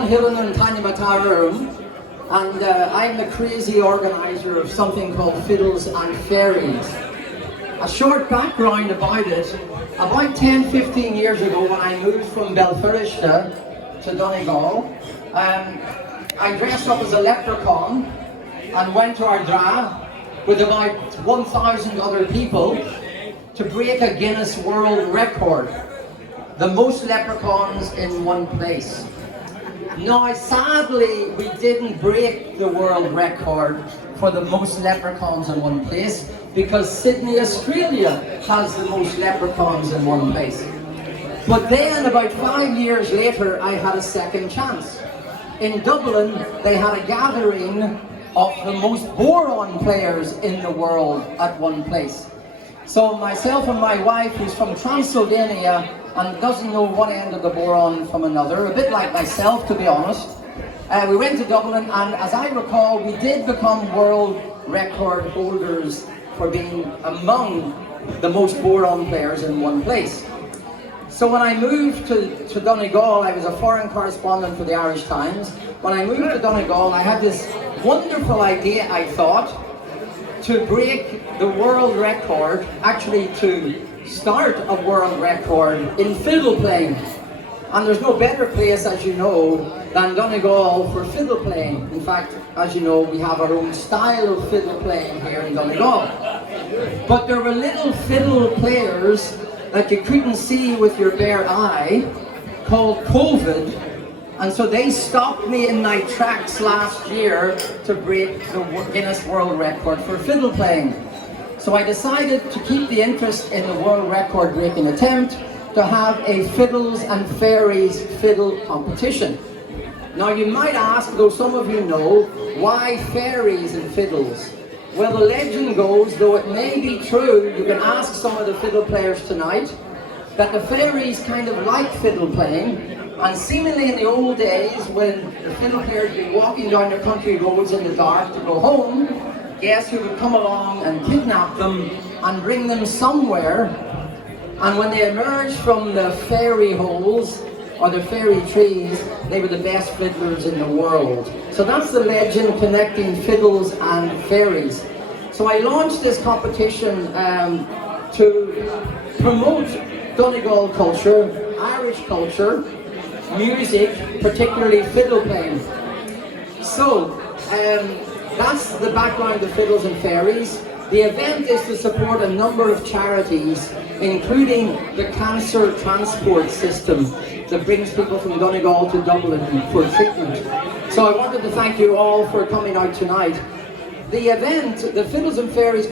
Sean Hillen and Tanya Matarum, and I'm the crazy organizer of something called Fiddles and Fairies. A short background about it: about 10-15 years ago, when I moved from Belfirishta to Donegal, I dressed up as a leprechaun and went to Ardra with about 1,000 other people to break a Guinness World Record. The most leprechauns in one place. Now, sadly, we didn't break the world record for the most leprechauns in one place, because Sydney, Australia has the most leprechauns in one place. But then, about 5 years later, I had a second chance. In Dublin, they had a gathering of the most boron players in the world at one place. So myself and my wife, who's from Transylvania and doesn't know one end of the boron from another, a bit like myself, to be honest, we went to Dublin, and as I recall, we did become world record holders for being among the most boron players in one place. So when I moved to Donegal, I was a foreign correspondent for the Irish Times. When I moved to Donegal, I had this wonderful idea, I thought, to break the world record, actually to start a world record in fiddle playing. And there's no better place, as you know, than Donegal for fiddle playing. In fact, as you know, we have our own style of fiddle playing here in Donegal. But there were little fiddle players that you couldn't see with your bare eye, called COVID. And so they stopped me in my tracks last year to break the Guinness World Record for fiddle playing. So I decided to keep the interest in the world record breaking attempt to have a Fiddles and Fairies fiddle competition. Now you might ask, though some of you know, why fairies and fiddles? Well, the legend goes, though it may be true, you can ask some of the fiddle players tonight, that the fairies kind of like fiddle playing. And seemingly in the old days, when the fiddle players would be walking down the country roads in the dark to go home, guess who would come along and kidnap them and bring them somewhere? And when they emerged from the fairy holes or the fairy trees, they were the best fiddlers in the world. So that's the legend connecting fiddles and fairies. So I launched this competition to promote Donegal culture, Irish culture, music, particularly fiddle playing. So that's the background of Fiddles and Fairies. The event is to support a number of charities, including the cancer transport system that brings people from Donegal to Dublin for treatment. So I wanted to thank you all for coming out tonight. The event, the Fiddles and Fairies